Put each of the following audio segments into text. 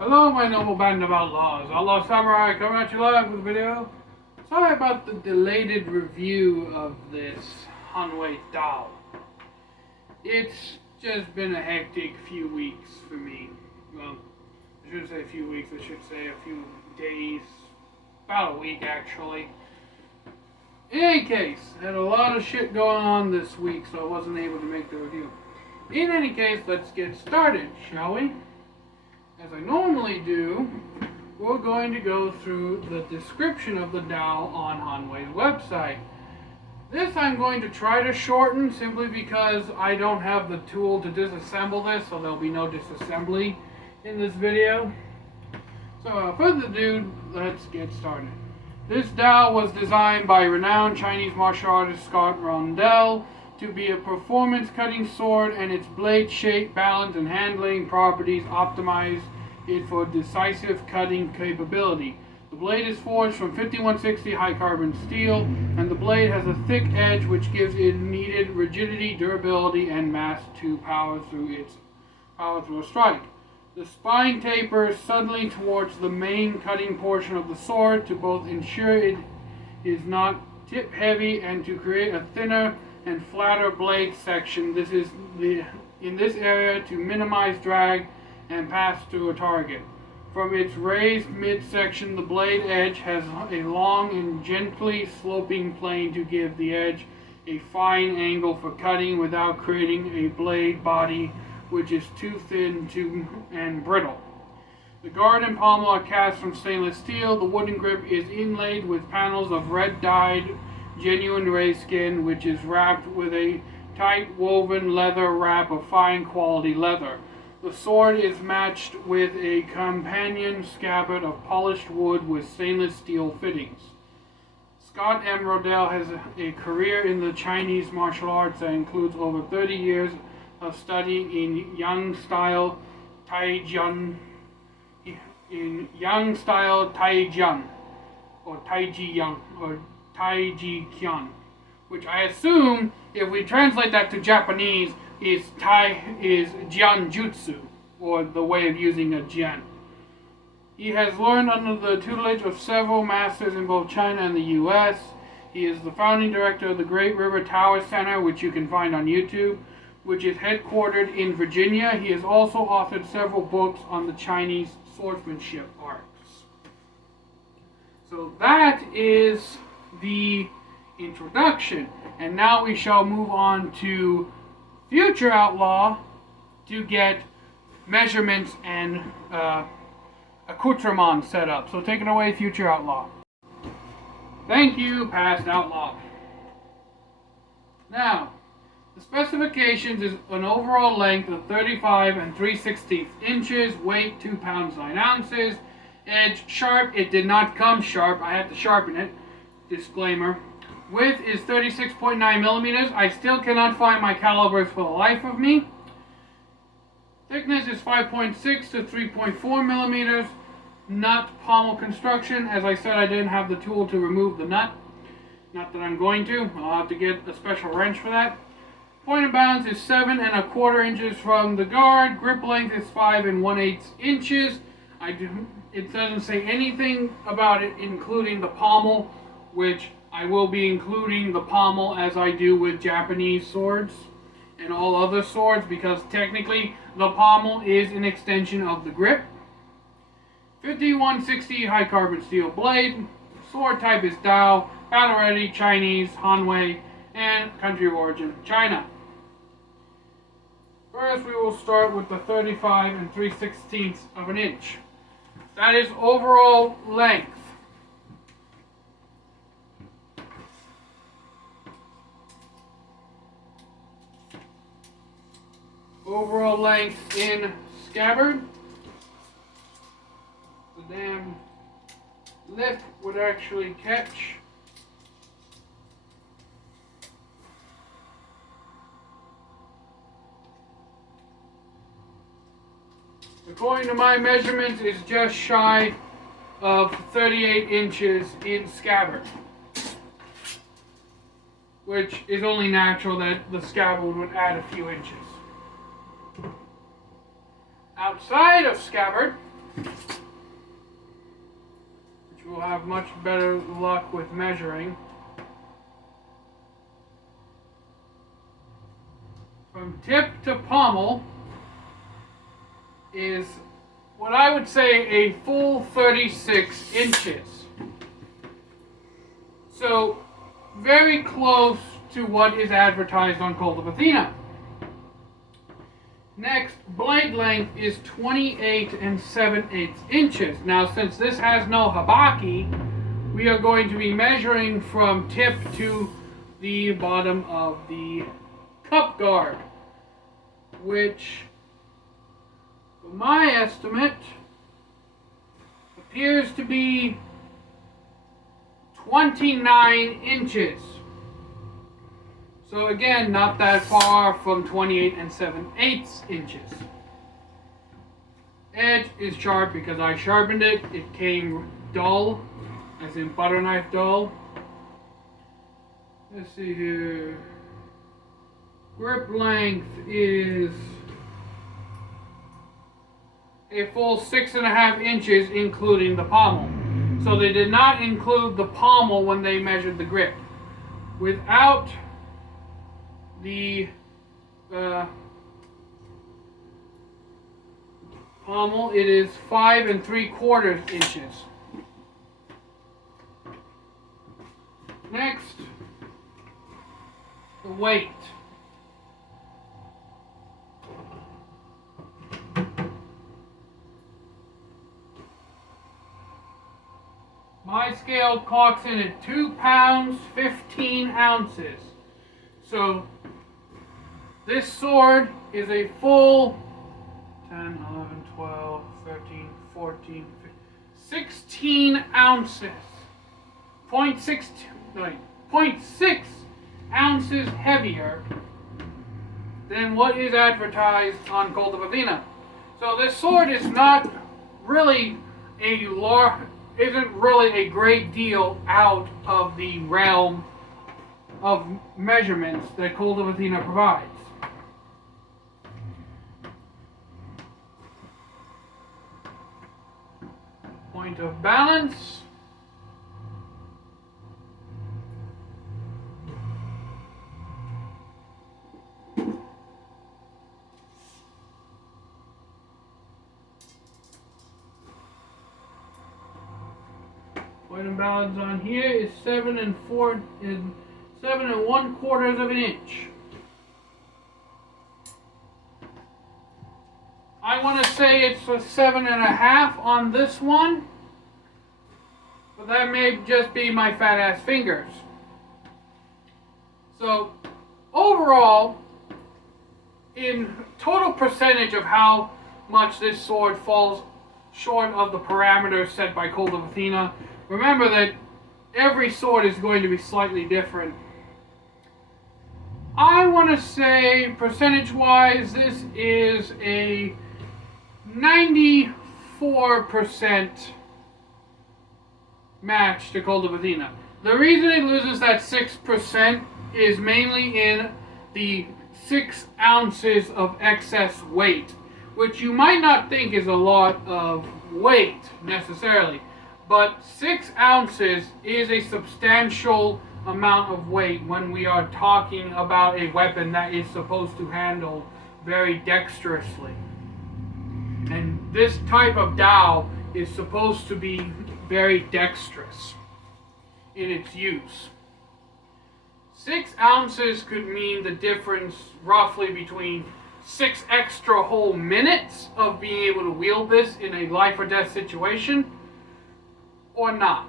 Hello, my noble band of outlaws. Outlaw Samurai coming at you live with a video. Sorry about the delayed review of this hanwei doll. It's just been a hectic few weeks for me. Well, I shouldn't say a few weeks, I should say a few days. About a week, actually. In any case, I had a lot of shit going on this week, so I wasn't able to make the review. In any case, let's get started, shall we? As I normally do, we're going to go through the description of the doll on hanwei's website. This I'm going to try to shorten simply because I don't have the tool to disassemble this, so there'll be no disassembly in this video. So without further ado, let's get started. This doll was designed by renowned Chinese martial artist Scott Rondel to be a performance cutting sword, and its blade shape, balance, and handling properties optimize it for decisive cutting capability. The blade is forged from 5160 high carbon steel, and the blade has a thick edge which gives it needed rigidity, durability, and mass to power through a strike. The spine tapers suddenly towards the main cutting portion of the sword to both ensure it is not tip heavy and to create a thinner and flatter blade section. This is in this area to minimize drag and pass through a target. From its raised midsection, the blade edge has a long and gently sloping plane to give the edge a fine angle for cutting without creating a blade body which is too thin and brittle. The guard and pommel are cast from stainless steel. The wooden grip is inlaid with panels of red dyed genuine ray skin, which is wrapped with a tight woven leather wrap of fine quality leather. The sword is matched with a companion scabbard of polished wood with stainless steel fittings. Scott M. Rodell has a career in the Chinese martial arts that includes over 30 years of studying in Yang style Taijian, or Taiji Qian, which I assume, if we translate that to Japanese, is Jian Jutsu, or the way of using a Jian. He has learned under the tutelage of several masters in both China and the U.S. He is the founding director of the Great River Tower Center, which you can find on YouTube, which is headquartered in Virginia. He has also authored several books on the Chinese swordsmanship arts. So that is the introduction, and now we shall move on to Future Outlaw to get measurements and accoutrements set up. So take it away, Future Outlaw. Thank you, Past Outlaw. Now, the specifications is an overall length of 35 and 3/16 inches, weight 2 pounds 9 ounces, edge sharp. It did not come sharp, I had to sharpen it. Disclaimer. Width is 36.9 millimeters. I still cannot find my calibers for the life of me. Thickness is 5.6 to 3.4 millimeters. Nut pommel construction. As I said, I didn't have the tool to remove the nut. Not that I'm going to. I'll have to get a special wrench for that. Point of balance is 7 1/4 inches from the guard. Grip length is 5 1/8 inches. It doesn't say anything about it including the pommel, which I will be including the pommel as I do with Japanese swords and all other swords, because technically the pommel is an extension of the grip. 5160 high carbon steel blade. Sword type is Dao. Battle ready, Chinese, hanwei, and country of origin, China. First, we will start with the 35 and 3/16 of an inch. That is overall length. Overall length in scabbard. The damn lip would actually catch. According to my measurements, is just shy of 38 inches in scabbard, which is only natural that the scabbard would add a few inches. Outside of scabbard, will have much better luck with measuring. From tip to pommel is what I would say a full 36 inches. So, very close to what is advertised on Colt of Athena. Next, blade length is 28 7/8 inches. Now, since this has no habaki, we are going to be measuring from tip to the bottom of the cup guard, which, for my estimate, appears to be 29 inches. So again, not that far from 28 7/8 inches. Edge is sharp because I sharpened it. It came dull, as in butter knife dull. Let's see here. Grip length is a full 6.5 inches, including the pommel. So they did not include the pommel when they measured the grip. Without the pommel, it is 5 3/4 inches. Next, the weight. My scale clocks in at 2 pounds 15 ounces. So this sword is a full 10, 11, 12, 13, 14, 15, 16 ounces. 0.6 ounces heavier than what is advertised on Colt of Athena. So this sword is not really isn't really a great deal out of the realm of measurements that Colt of Athena provides. Point of balance. Point of balance on here is 7 1/4 of an inch. I want to say it's a 7.5 on this one, but that may just be my fat ass fingers. So overall, in total percentage of how much this sword falls short of the parameters set by Colt of Athena, remember that every sword is going to be slightly different. I want to say, percentage-wise, this is a 94% match to Colt of Athena. The reason it loses that 6% is mainly in the 6 ounces of excess weight, which you might not think is a lot of weight necessarily. But 6 ounces is a substantial amount of weight when we are talking about a weapon that is supposed to handle very dexterously. And this type of dowel is supposed to be very dexterous in its use. 6 ounces could mean the difference roughly between 6 extra whole minutes of being able to wield this in a life or death situation, or not.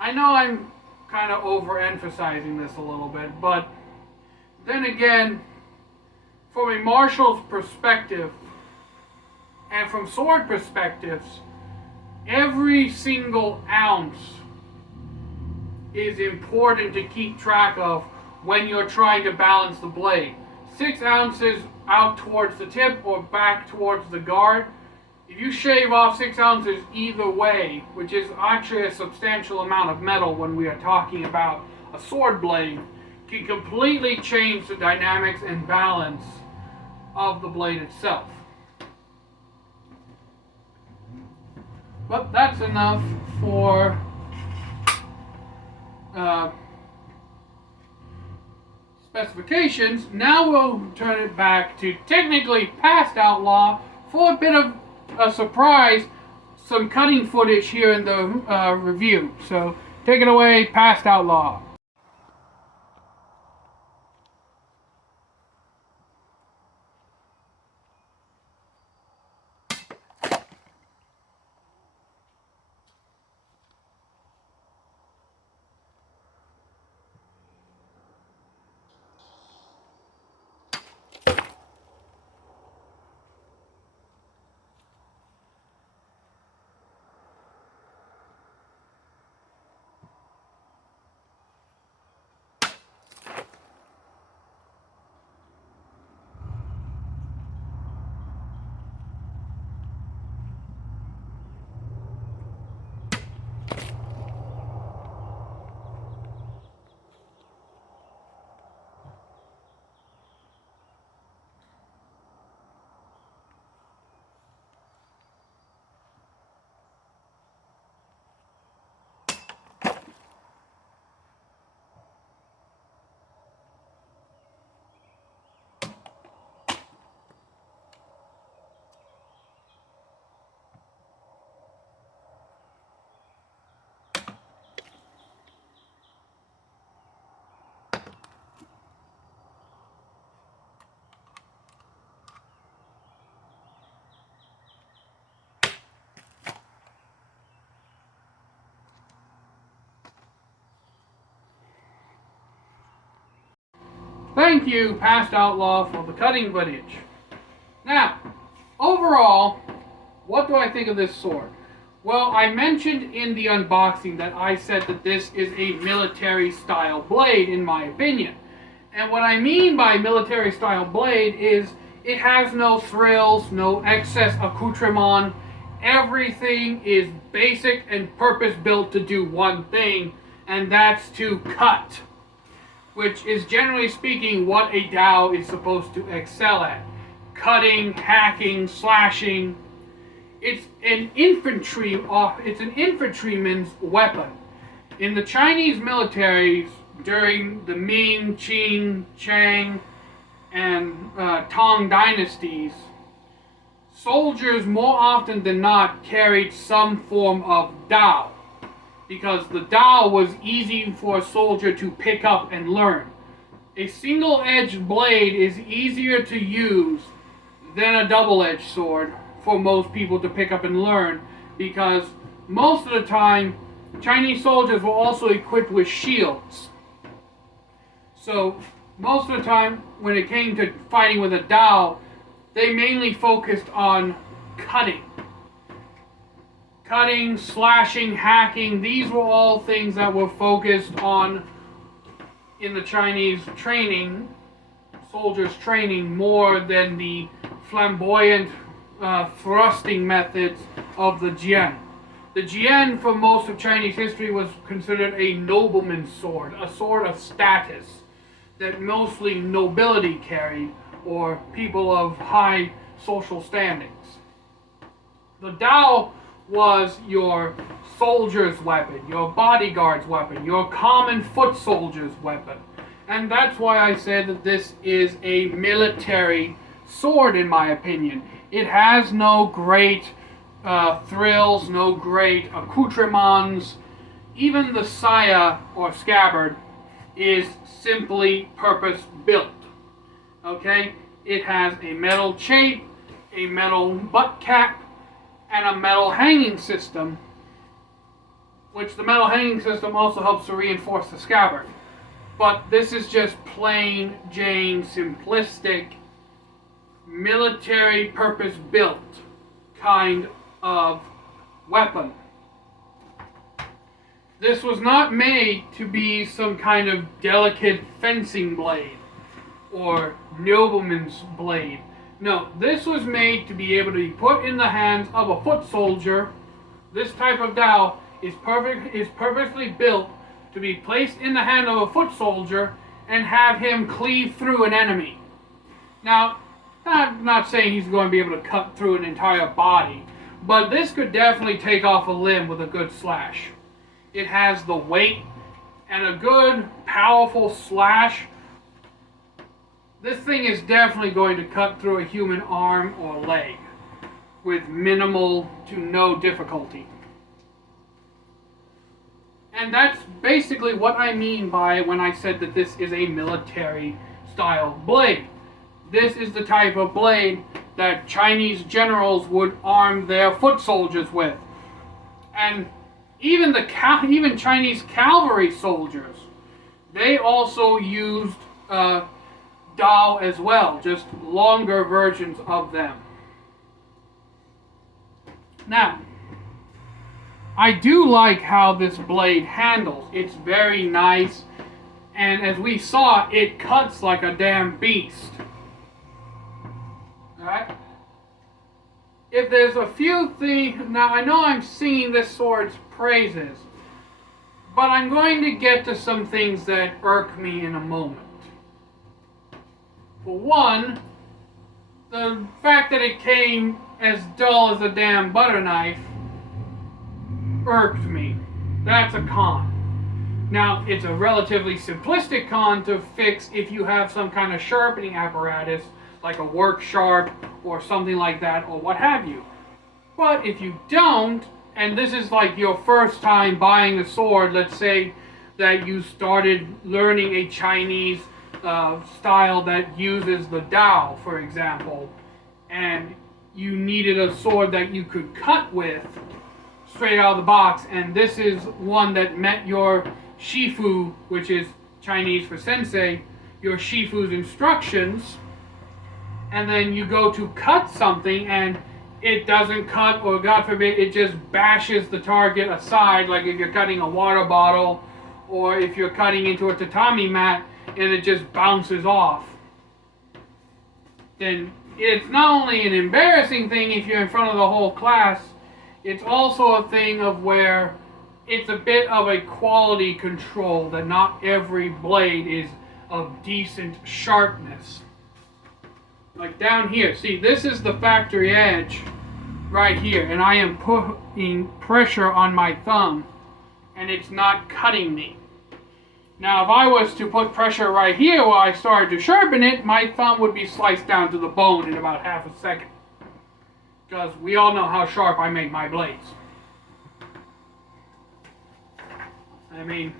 I know I'm kind of overemphasizing this a little bit, but then again, from a marshal's perspective and from sword perspectives, every single ounce is important to keep track of when you're trying to balance the blade. 6 ounces out towards the tip or back towards the guard. If you shave off 6 ounces either way, which is actually a substantial amount of metal when we are talking about a sword blade, can completely change the dynamics and balance of the blade itself. But that's enough for specifications. Now we'll turn it back to technically past Outlaw for a bit of a surprise, some cutting footage here in the review. So take it away, past Outlaw. Thank you, Past Outlaw, for the cutting footage. Now, overall, what do I think of this sword? Well, I mentioned in the unboxing that I said that this is a military-style blade, in my opinion. And what I mean by military-style blade is it has no frills, no excess accoutrement. Everything is basic and purpose-built to do one thing, and that's to cut, which is generally speaking what a Dao is supposed to excel at. Cutting, hacking, slashing. It's an infantryman's weapon. In the Chinese militaries during the Ming, Qing, Chang, and Tang dynasties, soldiers more often than not carried some form of Dao, because the Dao was easy for a soldier to pick up and learn. A single-edged blade is easier to use than a double-edged sword for most people to pick up and learn, because most of the time Chinese soldiers were also equipped with shields. So most of the time when it came to fighting with a Dao, they mainly focused on cutting. Cutting, slashing, hacking, these were all things that were focused on in the Chinese training, soldiers' training, more than the flamboyant thrusting methods of the jian. The jian, for most of Chinese history, was considered a nobleman's sword, a sword of status that mostly nobility carried, or people of high social standings. The Dao was your soldier's weapon, your bodyguard's weapon, your common foot soldier's weapon. And that's why I said that this is a military sword, in my opinion. It has no great thrills, no great accoutrements. Even the saya, or scabbard, is simply purpose-built. Okay? It has a metal chape, a metal butt cap, and a metal hanging system, which the metal hanging system also helps to reinforce the scabbard. But this is just plain Jane, simplistic, military purpose-built kind of weapon. This was not made to be some kind of delicate fencing blade or nobleman's blade. No, this was made to be able to be put in the hands of a foot soldier. This type of Dao is purposely built to be placed in the hand of a foot soldier and have him cleave through an enemy. Now, I'm not saying he's going to be able to cut through an entire body, But this could definitely take off a limb with a good slash. It has the weight and a good, powerful slash. This thing is definitely going to cut through a human arm or leg with minimal to no difficulty. And that's basically what I mean by when I said that this is a military style blade. This is the type of blade that Chinese generals would arm their foot soldiers with. And even even Chinese cavalry soldiers, they also used dao as well, just longer versions of them. Now, I do like how this blade handles. It's very nice, and as we saw, it cuts like a damn beast. Alright? If there's a few things... Now, I know I'm singing this sword's praises, but I'm going to get to some things that irk me in a moment. For one, the fact that it came as dull as a damn butter knife irked me. That's a con. Now, it's a relatively simplistic con to fix if you have some kind of sharpening apparatus, like a work sharp or something like that, or what have you. But if you don't, and this is like your first time buying a sword, let's say that you started learning a Chinese style that uses the Dao, for example, and you needed a sword that you could cut with straight out of the box, and this is one that met your Shifu, which is Chinese for sensei, your Shifu's instructions, and then you go to cut something and it doesn't cut, or God forbid, it just bashes the target aside, like if you're cutting a water bottle or if you're cutting into a tatami mat and it just bounces off. Then it's not only an embarrassing thing if you're in front of the whole class, it's also a thing of where it's a bit of a quality control that not every blade is of decent sharpness. Like down here, see, this is the factory edge right here, and I am putting pressure on my thumb and it's not cutting me. Now if I was to put pressure right here while I started to sharpen it, my thumb would be sliced down to the bone in about half a second. Because we all know how sharp I make my blades. I mean,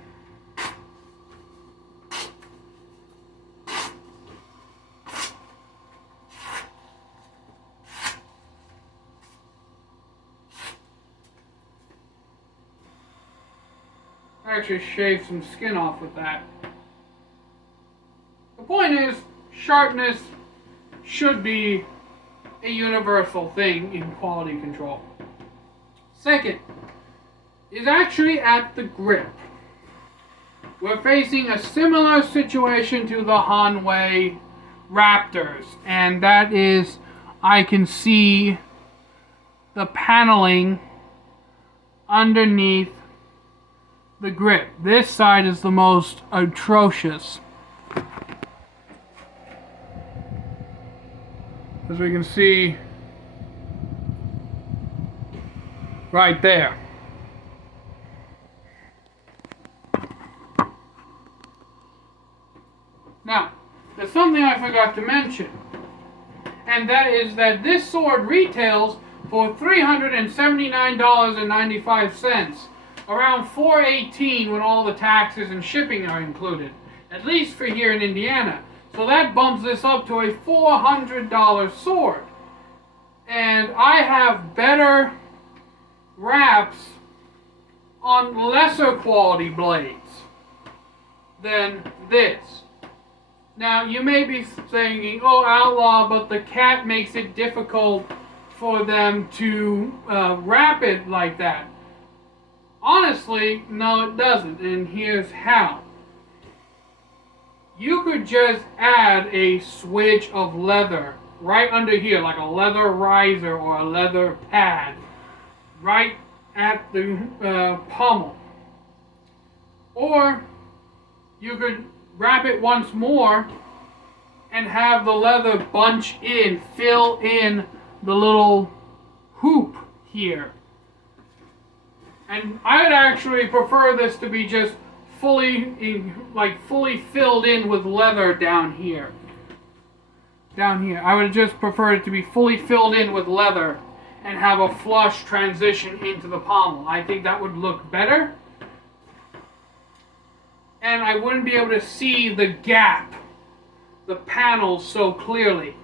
I actually shaved some skin off with that. The point is, sharpness should be a universal thing in quality control. Second is actually at the grip. We're facing a similar situation to the hanwei Raptors, and that is, I can see the paneling underneath the grip. This side is the most atrocious. As we can see right there. Now, there's something I forgot to mention, and that is that this sword retails for $379.95, around $418 when all the taxes and shipping are included, at least for here in Indiana. So that bumps this up to a $400 sword. And I have better wraps on lesser quality blades than this. Now, you may be saying, oh, Outlaw, but the cat makes it difficult for them to wrap it like that. Honestly, no, it doesn't, and here's how. You could just add a switch of leather right under here, like a leather riser or a leather pad, right at the pommel. Or you could wrap it once more and have the leather bunch in, fill in the little hoop here. And I would actually prefer this to be just fully filled in with leather down here. Down here. I would just prefer it to be fully filled in with leather and have a flush transition into the pommel. I think that would look better. And I wouldn't be able to see the gap, the panels so clearly.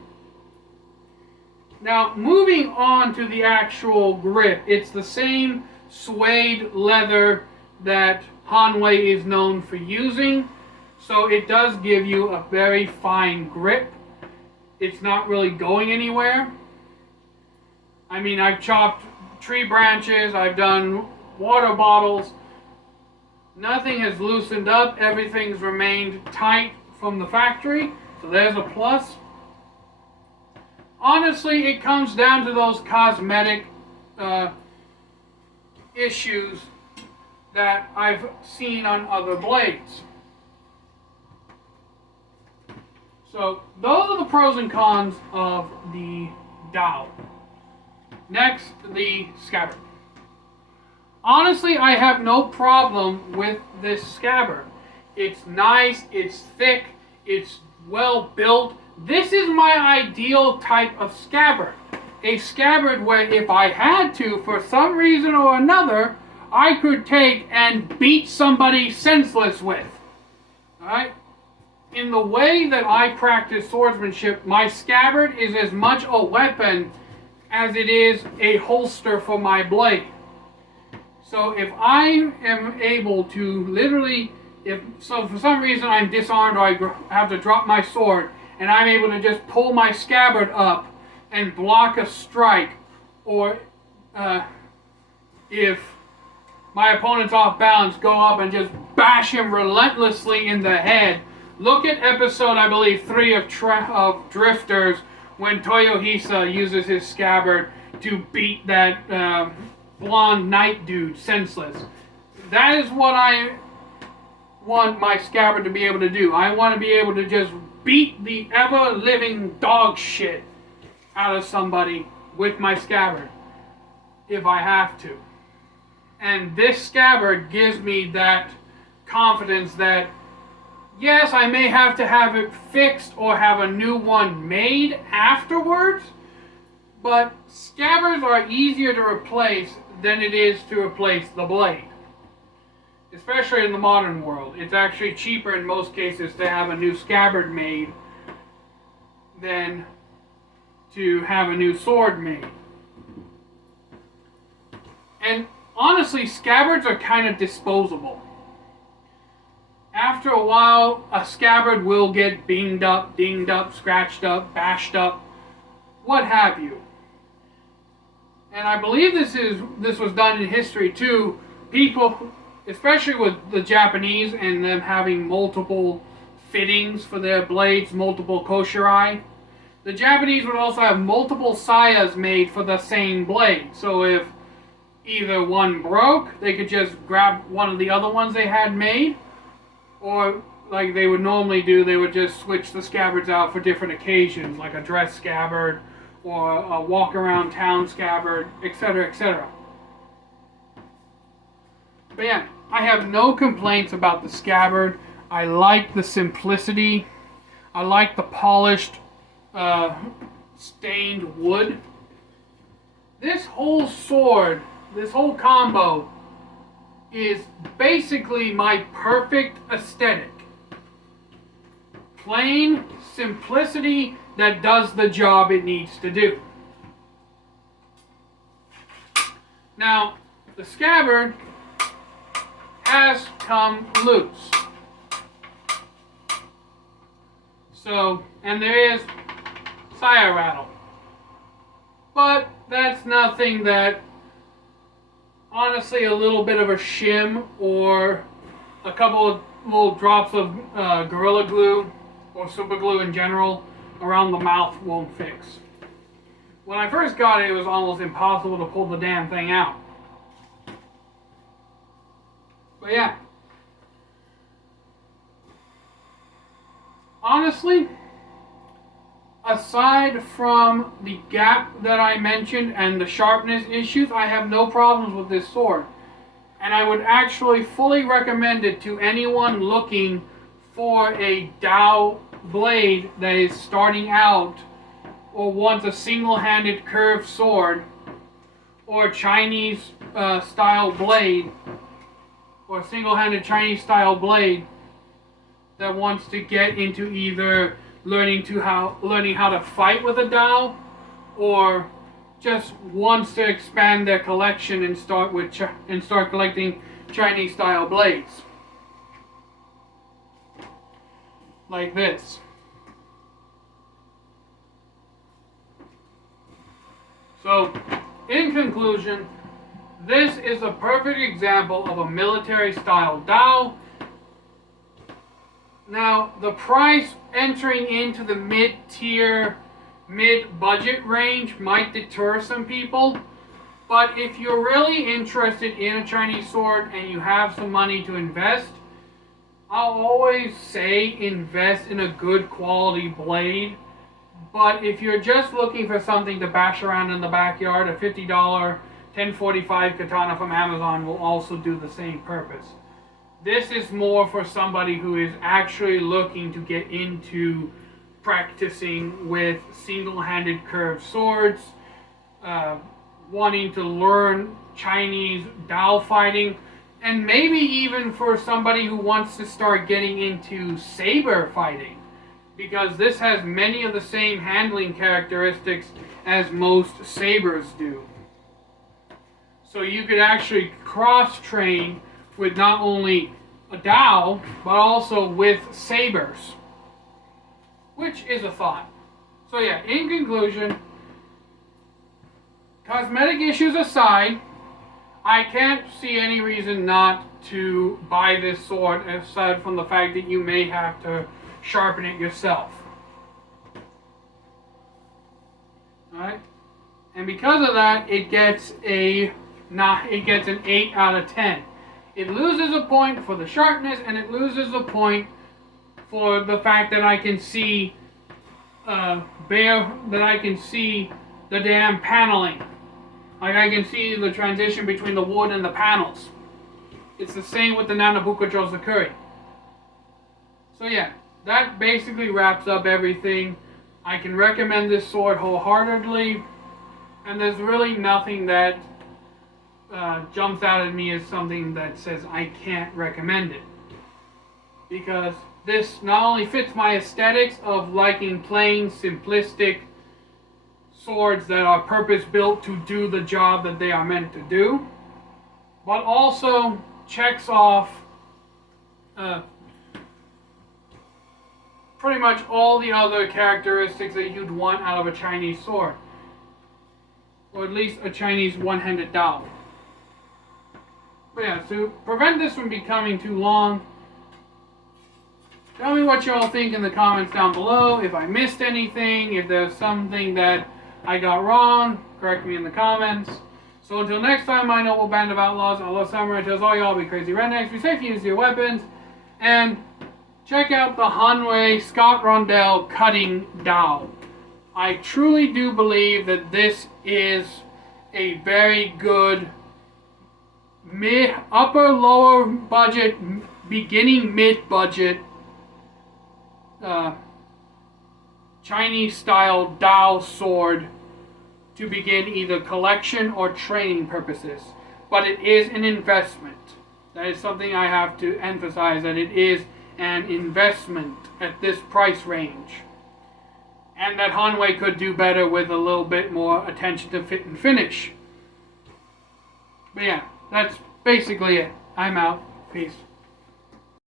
Now, moving on to the actual grip, it's the same suede leather that hanwei is known for using, so it does give you a very fine grip. It's not really going anywhere. I mean, I've chopped tree branches, I've done water bottles. Nothing has loosened up, everything's remained tight from the factory, so there's a plus. Honestly, it comes down to those cosmetic issues that I've seen on other blades. So, those are the pros and cons of the dowel. Next, the scabbard. Honestly, I have no problem with this scabbard. It's nice, it's thick, it's well built. This is my ideal type of scabbard. A scabbard where if I had to, for some reason or another, I could take and beat somebody senseless with. Alright? In the way that I practice swordsmanship, my scabbard is as much a weapon as it is a holster for my blade. So if I am able to literally, so for some reason I'm disarmed or I have to drop my sword, and I'm able to just pull my scabbard up and block a strike, or if my opponent's off balance, go up and just bash him relentlessly in the head. Look at episode, I believe, 3 of Drifters, when Toyohisa uses his scabbard to beat that blonde knight dude senseless. That is what I want my scabbard to be able to do. I want to be able to just beat the ever-living dog shit out of somebody with my scabbard, if I have to. And this scabbard gives me that confidence that, yes, I may have to have it fixed or have a new one made afterwards, but scabbards are easier to replace than it is to replace the blade. Especially in the modern world. It's actually cheaper in most cases to have a new scabbard made than to have a new sword made. And honestly, scabbards are kind of disposable. After a while, a scabbard will get binged up, dinged up, scratched up, bashed up, what have you. And I believe this was done in history too. People, especially with the Japanese and them having multiple fittings for their blades, multiple koshirai, the Japanese would also have multiple sayas made for the same blade. So if either one broke, they could just grab one of the other ones they had made, or like they would normally do, they would just switch the scabbards out for different occasions, like a dress scabbard or a walk around town scabbard, etc., etc. But yeah, I have no complaints about the scabbard. I like the simplicity. I like the polished, stained wood. This whole sword, this whole combo, is basically my perfect aesthetic. Plain simplicity that does the job it needs to do. Now, the scabbard has come loose. So, and there is saya rattle. But that's nothing that, honestly, a little bit of a shim or a couple of little drops of Gorilla Glue or super glue in general around the mouth won't fix. When I first got it, it was almost impossible to pull the damn thing out. But yeah. Honestly, aside from the gap that I mentioned and the sharpness issues, I have no problems with this sword. And I would actually fully recommend it to anyone looking for a Dao blade that is starting out or wants a single-handed curved sword or a Chinese style blade or a single-handed Chinese style blade that wants to get into either learning how to fight with a Dao, or just wants to expand their collection and start collecting Chinese style blades like this. So, in conclusion, this is a perfect example of a military style Dao. Now, the price entering into the mid-tier, mid-budget range might deter some people, but if you're really interested in a Chinese sword and you have some money to invest, I'll always say invest in a good quality blade. But if you're just looking for something to bash around in the backyard, a $50 1045 katana from Amazon will also do the same purpose. This is more for somebody who is actually looking to get into practicing with single-handed curved swords, wanting to learn Chinese Dao fighting, and maybe even for somebody who wants to start getting into saber fighting, because this has many of the same handling characteristics as most sabers do. So you could actually cross-train with not only a Dao, but also with sabers, which is a thought. So yeah, in conclusion, cosmetic issues aside, I can't see any reason not to buy this sword, aside from the fact that you may have to sharpen it yourself. Alright? And because of that, it gets an 8 out of 10. It loses a point for the sharpness, and it loses a point for the fact that I can see the damn paneling. Like, I can see the transition between the wood and the panels. It's the same with the Nanabuko Josakuri. So yeah, that basically wraps up everything. I can recommend this sword wholeheartedly, and there's really nothing that jumps out at me as something that says I can't recommend it. Because this not only fits my aesthetics of liking plain, simplistic swords that are purpose-built to do the job that they are meant to do, but also checks off pretty much all the other characteristics that you'd want out of a Chinese sword, or at least a Chinese one-handed Dao. But yeah, to prevent this from becoming too long, tell me what you all think in the comments down below. If I missed anything, if there's something that I got wrong, correct me in the comments. So until next time, my noble band of outlaws, Allah Samurai tells all y'all be crazy rednecks, be safe, use your weapons, and check out the hanwei Scott Rondel cutting Dao. I truly do believe that this is a very good upper lower budget, beginning mid budget Chinese style Dao sword to begin either collection or training purposes. But it is an investment. That is something I have to emphasize, that it is an investment at this price range. And that hanwei could do better with a little bit more attention to fit and finish. But yeah, that's basically it. I'm out. Peace.